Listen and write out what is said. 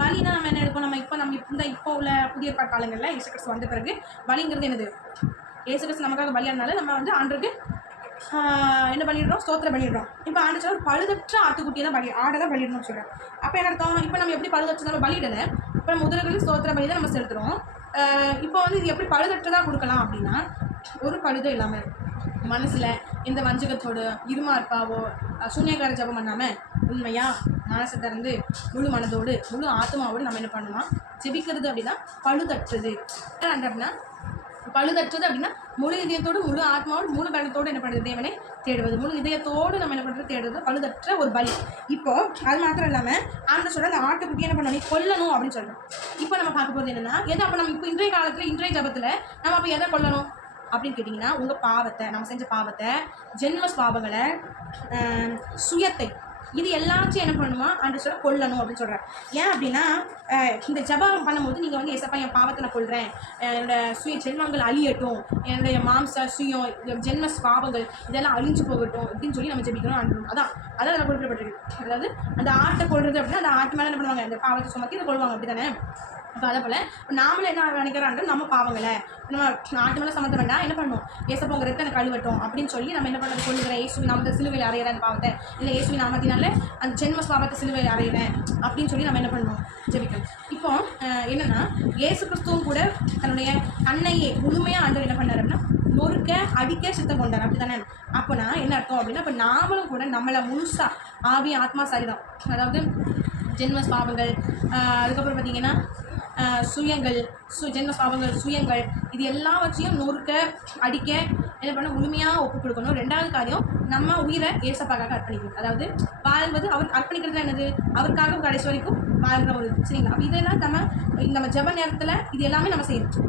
பலினா நம்ம என்ன எடுப்போம், இப்போ உள்ள புதிய ஏற்பாட்டு காலங்களில் இயேசு கிறிஸ்து வந்த பிறகு பலிங்கிறது என்னது, இயேசு கிறிஸ்து நமக்காக பலியானால நம்ம வந்து ஆண்டருக்கு என்ன பண்ணிடுறோம், ஸ்தோத்திரம் பண்ணிடுறோம். இப்போ ஆண்டு சொல்ல பழுதற்ற ஆட்டுக்குட்டியை தான் ஆடை தான் பலிடணும்னு சொல்கிறேன். அப்போ என்ன அர்த்தம், இப்போ நம்ம எப்படி பழுதற்ற நம்ம பலியிடலை, இப்போ முதல்கள் ஸ்தோத்திர பலி தான் நம்ம செலுத்துகிறோம். இப்போ வந்து இது எப்படி பழுதற்றதாக கொடுக்கலாம் அப்படின்னா, ஒரு பழுதும் இல்லாமல் மனசில் எந்த வஞ்சகத்தோடு இருமார்ப்பாவோ சூன்யக்கார ஜபம் பண்ணாமல் உண்மையாக மனசை திறந்து முழு மனதோடு முழு ஆத்மாவோடு நம்ம என்ன பண்ணணுமா ஜெபிக்கிறது அப்படின்னா பழுதற்றது. அப்படின்னா பழுதற்றது அப்படின்னா முழு இதயத்தோடு முழு ஆத்மாவோடு முழு பலத்தோடு என்ன பண்ணுறது, தேவனை தேடுவது, முழு இதயத்தோடு நம்ம என்ன பண்ணுறது தேடுறது பழுதற்ற ஒரு பலி. இப்போ அது மாத்திரம் இல்லாமல் ஆண்டு சொல்கிற அந்த ஆட்டுக்குட்டி என்ன பண்ணணும், கொல்லணும் அப்படின்னு சொல்கிறோம். இப்போ நம்ம பார்க்க போகிறது என்னென்னா, எதை அப்போ நம்ம இப்போ இன்றைய காலத்தில் இன்றைய ஜபத்தில் நம்ம அப்போ எதை கொல்லணும் அப்படின்னு கேட்டிங்கன்னா, உங்கள் பாவத்தை, நம்ம செஞ்ச பாவத்தை, ஜென்ம பாவங்களை, சுயத்தை, இது எல்லாத்தையும் என்ன பண்ணணுமா ஆண்டு சொல்ல கொல்லணும் அப்படின்னு சொல்கிறேன். ஏன் அப்படின்னா இந்த ஜபம் பண்ணும்போது நீங்கள் வந்து ஏசப்பா என் பாவத்தை நான் கொள்கிறேன், என்னோடய சுய ஜென்மங்கள் அழியட்டும், என்னுடைய மாம்ச சுயம் ஜென்ம பாவங்கள் இதெல்லாம் அழிஞ்சு போகட்டும் அப்படின்னு சொல்லி நம்ம ஜெபிக்கணும் ஆண்டணும். அதான் அதில் குறிப்பிடப்பட்டிருக்கு. அதாவது அந்த ஆட்டை கொள்வது அப்படின்னா அந்த ஆட்டு மேலே என்ன பண்ணுவாங்க, அந்த பாவத்தை சுமத்தி இதை கொள்வாங்க, அப்படி தானே. இப்போ அதை போல் நாமளே என்ன நினைக்கிறாங்க, நம்ம பாவங்களை நம்ம ஆட்டு மேலே சமத்த வேண்டாம், என்ன பண்ணணும், ஏசப்பா உங்கள் ரத்தனை கழுவட்டும் அப்படின்னு சொல்லி நம்ம என்ன பண்ணுறது, கொள்ளுகிறேன் இயேசுவின் நாமத்தை சிலுவையில் அறையிறேன் அந்த பாவத்தை, இல்லை இயேசுவின் நாமத்தினால அந்த ஜென்ம பாவத்தை சிலுவையில் அறையிறேன் அப்படின்னு சொல்லி நம்ம என்ன பண்ணணும், ஜெபிக்கணும். இப்போ என்னென்னா இயேசு கிறிஸ்துவும் கூட தன்னுடைய அன்னையை முழுமையாக ஆண்டவர் என்ன பண்ணார் அப்படின்னா நொறுக்க அடிக்க சித்தம் கொண்டார், அப்படி தானே. அப்போனா என்ன அர்த்தம் அப்படின்னா, இப்போ நாமளும் கூட நம்மளை முழுசாக ஆவி ஆத்மா சரிதான், அதாவது ஜென்ம பாவங்கள், அதுக்கப்புறம் பார்த்திங்கன்னா சுயங்கள், ஜென்ம பாவங்கள், சுயங்கள், இது எல்லாவற்றையும் நொறுக்க அடிக்க என்ன பண்ண முழுமையாக ஒப்புக் கொடுக்கணும். ரெண்டாவது காரியம், நம்ம உயிரை ஏசப்பாக்காக அர்ப்பணிக்கணும். அதாவது வாழ்வது அவர் அர்ப்பணிக்கிறது என்னது, அவருக்காக கடைசி வரைக்கும் வாழ்கிற ஒரு சரிங்களா. அப்போ இதெல்லாம் நம்ம ஜெப நேரத்தில் இது எல்லாமே நம்ம செய்யணும்.